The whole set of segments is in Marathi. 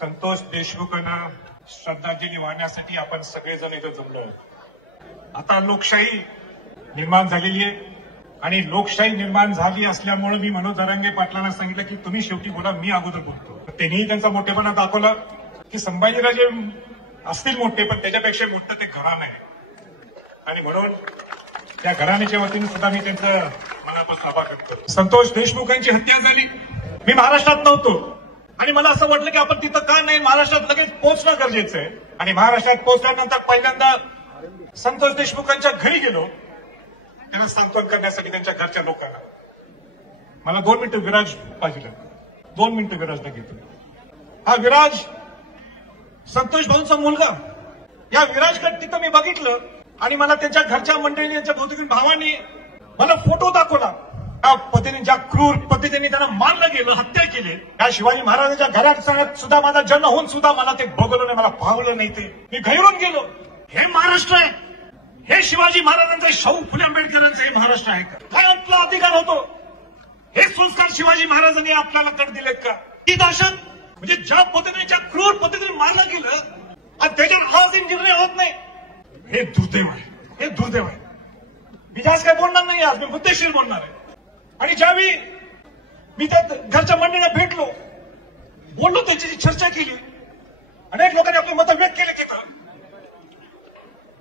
संतोष देशमुखांना श्रद्धांजली वाहण्यासाठी आपण सगळेजण इथे जमलो. आता लोकशाही निर्माण झालेली आहे आणि लोकशाही निर्माण झाली असल्यामुळे मी मनोज जरांगे पाटलांना सांगितलं की तुम्ही शेवटी बोला, मी अगोदर बोलतो. त्यांनीही त्यांचा मोठेपणा दाखवला की संभाजीराजे असतील मोठे, पण त्याच्यापेक्षा मोठं ते घराणं आहे आणि म्हणून त्या घराण्याच्या वतीने सुद्धा मी त्यांचं मनापासून आभार व्यक्त करतो. संतोष देशमुखांची हत्या झाली, मी महाराष्ट्रात नव्हतो आणि मला असं वाटलं की आपण तिथं का नाही, महाराष्ट्रात लगेच पोहोचणं गरजेचं आहे. आणि महाराष्ट्रात पोहोचल्यानंतर पहिल्यांदा संतोष देशमुखांच्या घरी गेलो, त्यांना सांत्वन करण्यासाठी त्यांच्या घरच्या लोकांना. मला 2 मिनिटं विराज पाहिजे, 2 मिनिटं विराजला घेतो. हा विराज संतोष भाऊंचा मुलगा. या विराजकडे तिथं मी बघितलं आणि मला त्यांच्या घरच्या मंडळीने, त्यांच्या भौतिक भावांनी मला फोटो दाखवला. त्या पद्धतीने, ज्या क्रूर पद्धतीने त्यांना मारलं गेलं, हत्या केली. त्या शिवाजी महाराजांच्या घरात सुद्धा माझा जन्म होऊन सुद्धा मला ते बघवलं नाही, मला पाहवलं नाही. ते मी घाबरून गेलो. हे महाराष्ट्र आहे? हे शिवाजी महाराजांचं, शाहू फुले आंबेडकरांचं हे महाराष्ट्र आहे का? काय आपला अधिकार होतो? हे संस्कार शिवाजी महाराजांनी आपल्याला कर दिलेत का? ही दहशत, म्हणजे ज्या पद्धतीने, ज्या क्रूर पद्धतीने मारलं गेलं आणि त्याच्यावर आजही निर्णय होत नाही, हे दुर्दैव आहे, हे दुर्दैव आहे. मी जास्त काय बोलणार नाही, आज मी मुद्देशीर बोलणार आहे. आणि ज्यावेळी मी त्या घरच्या मंडळीला भेटलो, बोललो, त्याची चर्चा केली, अनेक लोकांनी आपले मतं व्यक्त केले तिथं.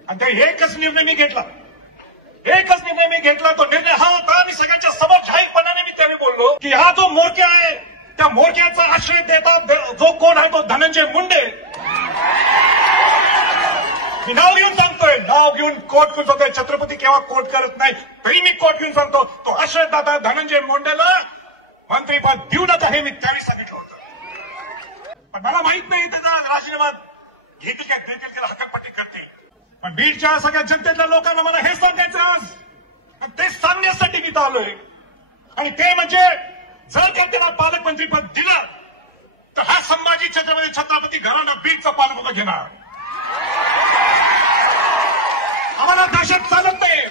आणि ते एकच निर्णय मी घेतला, तो निर्णय हा होता. आणि सगळ्यांच्या समोर जाहीरपणाने मी त्यावेळी बोललो की हा जो मोरक्या आहे, त्या मोरक्याचा आश्रय देतात जो कोण आहे, तो धनंजय मुंडे. मी नाव घेऊन सांगतोय, नाव घेऊन कोर्ट घेऊन सांगतोय. छत्रपती केव्हा कोर्ट करत नाही, तरी मी कोर्ट घेऊन सांगतो, तो आश्रयदाता धनंजय मुंडेला मंत्रीपद देऊ नका, हे मी त्यावेळी सांगितलं होतं. पण मला माहित नाही त्याचा राजीनामा घेतील का देतील का, हकालपट्टी करतील. पण बीडच्या सगळ्या जनतेतल्या लोकांना मला हे सांगायचं आज, ते सांगण्यासाठी मी आलोय. आणि ते म्हणजे जर त्यांना पालकमंत्रीपद दिलं तर हा संभाजी छत्रपती घराणं बीडचा पालकमंत्री घेणार. आम्हाला दहशत चालत नाही,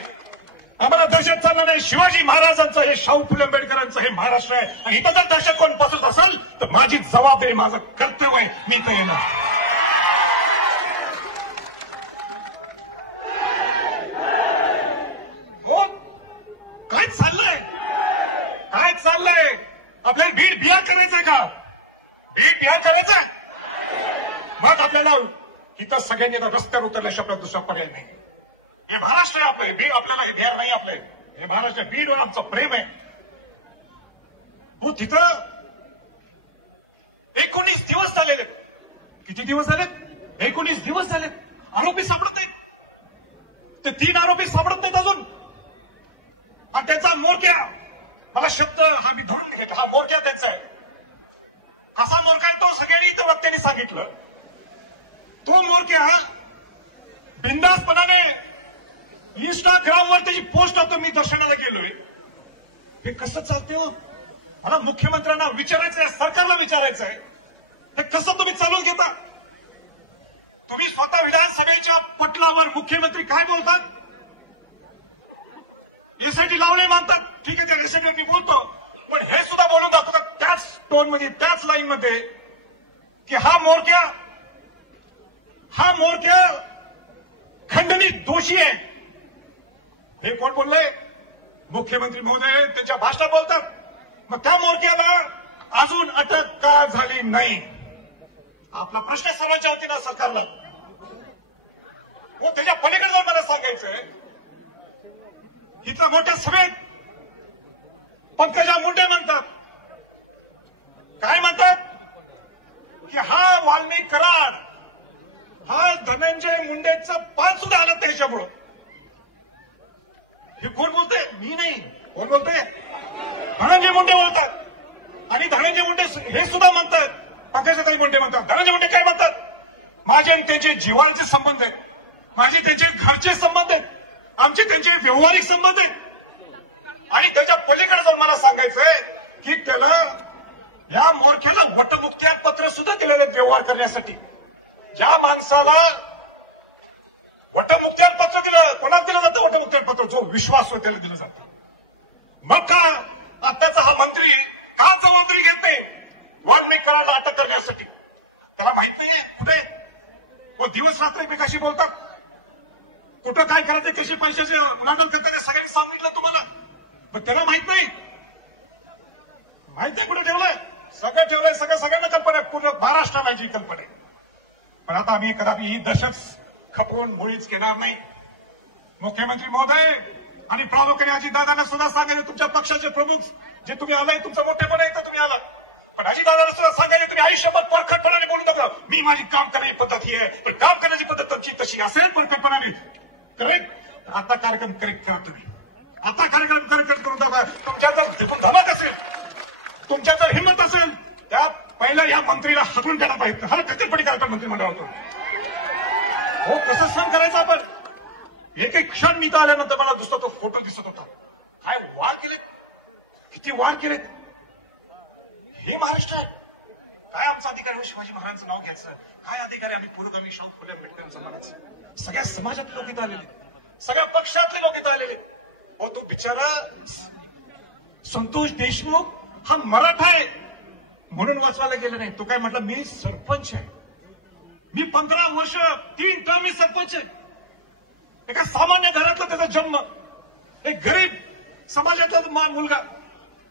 आम्हाला दहशत चालणार नाही. शिवाजी महाराजांचं, हे शाहू फुले आंबेडकरांचं हे महाराष्ट्र आहे. आणि इथं जर दहशत कोण पसरत असेल तर माझी जबाबदारी, माझं कर्तव्य आहे, मी इथं येणार. काय चाललंय? आपल्याला बीड बिहार करायचंय का? बीड बिहार करायचंय? मग आपल्याला इथं सगळ्यांनी रस्त्यावर उतरल्याशिवाय दुसरा पर्याय नाही. हे महाराष्ट्र आहे आपलं, बीड आपल्याला हे बिहार नाही. आपलं हे महाराष्ट्र, बीडवर आमचं प्रेम आहे. तू तिथं 19 दिवस झालेले. किती दिवस झालेत? 19 दिवस झालेत. आरोपी सापडत नाहीत. ते 3 आरोपी सापडत नाहीत अजून. आणि त्याचा मोरक्या, मला शब्द हा मी धरून घेतो, हा मोरक्या त्यांचा आहे. कसा मोरका आहे तो सगळ्यांनी इथं वक्त्यांनी सांगितलं. तो मोरक्या बिंदासपणाने इंस्टाग्रामवर त्याची पोस्ट होतो, मी दर्शनाला गेलोय. हे कसं चालते हो? मला मुख्यमंत्र्यांना विचारायचंय, सरकारला विचारायचंय, हे कसं तुम्ही चालवून घेता? तुम्ही स्वतः विधानसभेच्या पटलावर मुख्यमंत्री काय बोलतात? एसआयटी लावले मानतात, ठीक आहे, त्या एसआयटीवर मी बोलतो, पण हे सुद्धा बोलून दाखवतात त्याच टोनमध्ये, त्याच लाईनमध्ये की हा मोरक्या खंडनीत दोषी आहे. हे कोण बोललंय? मुख्यमंत्री महोदय त्यांच्या भाषणात बोलतात. मग त्या मोरक्याला अजून अटक का झाली नाही? आपला प्रश्न सर्वांच्या वतीनं सरकारला. त्याच्या पलीकडे जाऊन मला सांगायचंय, इथं मोठ्या सभेत पंकजा मुंडे म्हणतात, काय म्हणतात की हा वाल्मिक कराड, हा धनंजय मुंडेचं पान सुद्धा आलं त्याच्यामुळं. हे कोण बोलतंय? मी नाही. कोण बोलतंय? धनंजय मुंडे बोलतात. आणि धनंजय मुंडे हे सुद्धा म्हणतात, पंकजाताई मुंडे म्हणतात. धनंजय मुंडे काय म्हणतात? माझे आणि त्यांचे जिव्हाळ्याचे संबंध आहेत, माझे त्यांचे घरचे संबंध आहेत, आमचे त्यांचे व्यवहारिक संबंध आहेत. आणि त्याच्या पलीकडे जाऊन मला सांगायचंय की त्याला, या मोरख्याला वटमुक्त्यार पत्र सुद्धा दिलेलं आहे व्यवहार करण्यासाठी. ज्या माणसाला वटमुक्त्यार पत्र दिलं, कोणाला दिलं जातं वटमुक्त्यार पत्र? जो विश्वास त्याला दिलं जातं. मग का आताचा हा मंत्री वाढवण्यासाठी. त्याला माहित नाहीये कुठे वो दिवस रात्र एकमेकाशी बोलतात, कुठं काय करायचं, कशी पैशाचे उलाढाल करतात ते सगळ्यांनी सांगितलं तुम्हाला, पण त्याला माहित नाही. माहित नाही कुठे ठेवलंय, सगळं ठेवलंय, सगळ्यांना कल्पना आहे, पूर्ण महाराष्ट्राला जी कल्पना आहे. पण आता आम्ही कदापि ही दहशत खपवून मुळीच घेणार नाही. मुख्यमंत्री महोदय आणि प्रामुख्याने अजितदादांना सुद्धा सांगायचं, तुमच्या पक्षाचे प्रमुख जे तुम्ही आलाय, तुमचं मोठेपण आहे तर तुम्ही आला, पण अजितदादांना सुद्धा सांगायचं, तुम्ही आयुष्यभर परखडपणाने बोलू नका. मी माझी काम करण्याची पद्धत ही आहे, पण काम करण्याची पद्धत तुमची तशी असेल परखडपणाने. करेक्ट. आता कार्यक्रम करेक्ट करा तुम्ही, आता कार्यक्रम करेक्ट करून टाका. तुमच्या जर तिकून धमक असेल, तुमच्या जर हिंमत असेल, त्या पहिला या मंत्रीला हटवून द्यायला पाहिजे. हा कधीपणी कार्यक्रम मंत्रिमंडळातून हो कसं सहन करायचं आपण. एक एक क्षण मी तर आल्यानंतर मला दुसरा तो फोटो दिसत होता. काय वार केलेत, किती वार केलेत. हे महाराष्ट्र आहे काय. आमचा अधिकारी शिवाजी महाराजांचं नाव घ्यायचं, काय अधिकारी आम्ही पुरोगामी शाहू फुले आंबेडकर समाजाचे. सगळ्या समाजातले लोक इथं आलेले, सगळ्या पक्षातले लोक इथं आलेले. हो तो बिचारा संतोष देशमुख हा मराठा आहे म्हणून वाचवायला गेलं नाही. तो काय म्हटलं, मी सरपंच आहे, मी 15 वर्ष 3 टर्म मी सरपंच आहे. एका सामान्य घरातला त्याचा जन्म, एक गरीब समाजातला मुलगा,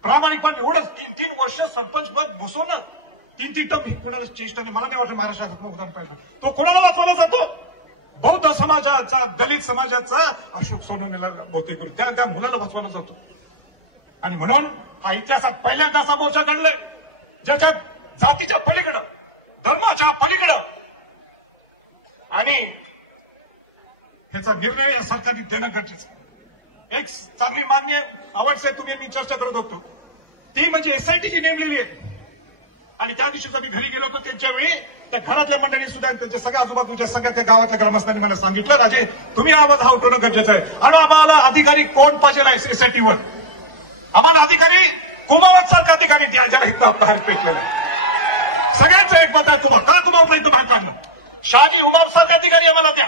प्रामाणिकपणे एवढंच 3 वर्ष सरपंच पद बसवणं, 3 टर्म कुणाला चेष्टा नाही. मला नाही वाटत महाराष्ट्रात उदाहरण पाहिजे. तो कोणाला वाचवला जातो, बौद्ध समाजाचा, दलित समाजाचा अशोक सोनवणेला बहुतेक त्या मुलाला वाचवला जातो. आणि म्हणून हा इतिहासात पहिल्यांदा असा मोर्चा घडलाय ज्याच्यात जातीच्या पलीकडं, धर्माच्या पलीकडं, आणि ह्याचा निर्णय या सरकारने देणं गरजेचं. एक चांगली मान्य आवडते तुम्ही मी चर्चा करत होतो, ती म्हणजे एसआयटी जी नेमलेली आहे. आणि त्या दिवशी मी घरी गेलो होतो त्यांच्या वेळी त्या घरातल्या मंडळी सुद्धा त्यांच्या सगळ्या आजूबाजूच्या सगळ्या त्या गावातल्या ग्रामस्थांनी मला सांगितलं, राजे तुम्ही आवाज हा उठवणं गरजेचं आहे. आणि आम्हाला अधिकारी कोण पाहिजे एसआयटीवर, आम्हाला अधिकारी कुमावत सारखा अधिकारी द्या ज्याला इथं बाहेर पेटलेला आहे. सगळ्यांचं एक मत आहे, तुम्हाला का कुमावत नाही बाहेर काढलं. शहाजी उमाप सारखे अधिकारी आम्हाला द्या,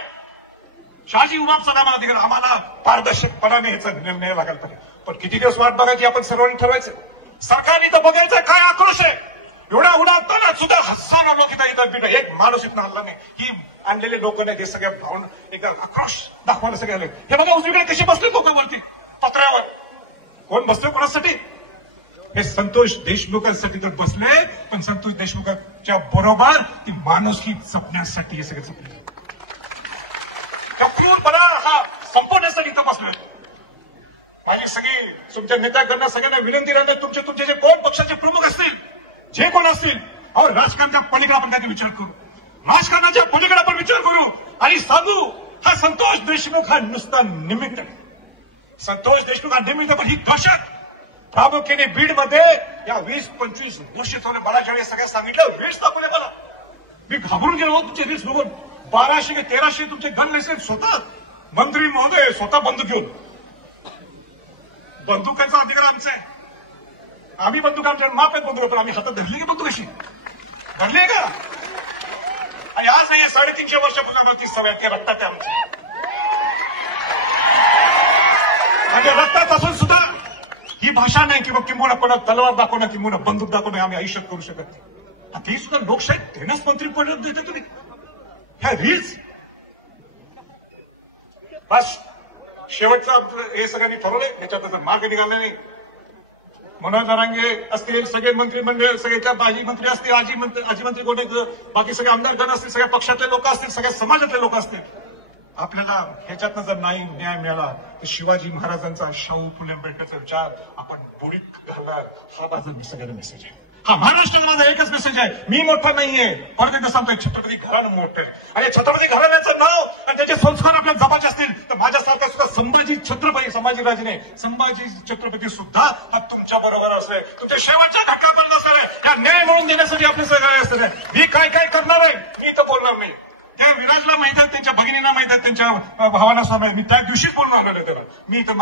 शहाजी उमाप सारखा आम्हाला अधिकारी. आम्हाला पारदर्शकपणाने ह्याचा निर्णय लागायला पाहिजे. पण किती दिवस वाट बघायची आपण सर्वांनी ठरवायचं. सरकारने तर बघायचं काय आक्रोश आहे. एवढ्या उडाताना सुद्धा हजारो लोक इथं एक माणूस इथं हल्ला नाही. ही आणलेले लोक नाही, ते सगळ्या भावना एक आक्रोश दाखवायला सगळे आले. हे बघा उजवीकडे कशी बसले लोकांवरती पत्र्यावर. कोण बसले कोणासाठी, हे संतोष देशमुखांसाठी तर बसले, पण संतोष देशमुखांच्या बरोबर ती माणुसकी जपण्यासाठी हे सगळे जपले. क्रूरपणा हा संपवण्यासाठी इथं बसले. माझी सगळी तुमच्या नेत्याकडनं सगळ्यांना विनंती राहणार, तुमचे जे कोण पक्षाचे प्रमुख असतील, जे कोण असतील, अहो राजकारणाच्या पलीकडे आपण काही विचार करू, राजकारणाच्या पलीकडे आपण विचार करू आणि सांगू हा संतोष देशमुख हा नुसता निमित्त. संतोष देशमुख हा निमित्त, पण ही दहशत प्रामुख्याने बीडमध्ये या 20-25 वर्ष चालू. मला ज्यावेळी सगळ्या सांगितलं रील्स दाखवले मला, मी घाबरून गेलो तुमचे रील्स बघून. 1200 की 1300 तुमचे गन नसेल, स्वतः मंत्री महोदय स्वतः बंदूक घेऊन. बंदुकांचा अधिकार आमचा आहे, आम्ही बंदूक आमच्या माप आहेत बंदूक, पण आम्ही हातात धरली की बंदूक अशी धरली का. आणि आज नाही 350 वर्षापासून आम्हाला ती सवय ते रक्तात आहे आमच्या. म्हणजे रक्तात असून सुद्धा ही भाषा नाही की किंवा कोणा तलवार दाखवणं किंवा बंदूक दाखवणं आम्ही आयुष्यात करू शकत नाही. ती सुद्धा लोकशाही देण्यास मंत्री पद देते तुम्ही. ह्या रील्स बस शेवटचं हे सगळ्यांनी ठरवलंय, याच्यात मार्ग निघाला नाही. मनोज जरांगे असतील, सगळे मंत्रिमंडळ, सगळ्याच्या माजी मंत्री असतील, आजी मंत्री कोणी, बाकी सगळे आमदारगण असतील, सगळ्या पक्षातले लोक असतील, सगळ्या समाजातले लोक असतील. आपल्याला ह्याच्यातनं जर नाही न्याय मिळाला तर शिवाजी महाराजांचा, शाहू फुले आंबेडकरचा विचार आपण बुडीत घालणार. हा माझा सगळ्यांना मेसेज आहे. हा महाराष्ट्राचा माझा एकच मेसेज आहे. मी मोठा नाहीये, परत एकदा सांगतोय, छत्रपती घराणं मोठं आहे. आणि छत्रपती घराण्याचं नाव आणि त्याचे संस्कार आपल्या जपाचे असतील तर माझ्यासारखा सुद्धा संभाजी छत्रपती, संभाजीराजे नाही, संभाजी छत्रपती सुद्धा हा तुमच्या बरोबर असेल, तुमच्या शेवटच्या घटकापर्यंत असेल. या न्याय मिळवून देण्यासाठी आपले सगळे असणार आहे. मी काय करणार आहे मी तर बोलणार नाही. त्या विराजला माहित आहे, त्यांच्या भगिनींना माहित आहे, त्यांच्या भावांना सुद्धा माहिती. मी त्या दिवशीच बोलून आलेलो त्याला. मी तर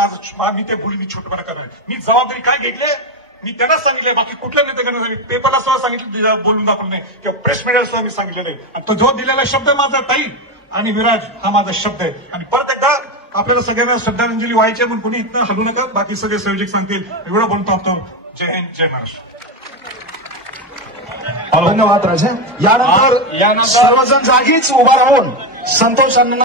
मी ते बोलून मी छोटपणा करणार. मी जबाबदारी काय घेतली मी त्यांनाच सांगितले, बाकी कुठल्या नेत्याकडे सांगितलं, पेपरला सुद्धा सांगितलं, बोलून दाखवलं नाही किंवा प्रेस मीडियाला सुद्धा मी सांगितलं नाही. आणि तो जो दिलेला शब्द माझा ताई आणि विराज हा माझा शब्द आहे. आणि परत एकदा आपल्याला सगळ्यांना श्रद्धांजली व्हायची म्हणून कुणी इथनं हलू नका. बाकी सगळे संयोजक सांगतील एवढं बोलतो आपण. जय हिंद, जय महाराष्ट्र. धन्यवाद राजे. यानंतर सर्वजण जागीच उभा राहून संतोष अण्णा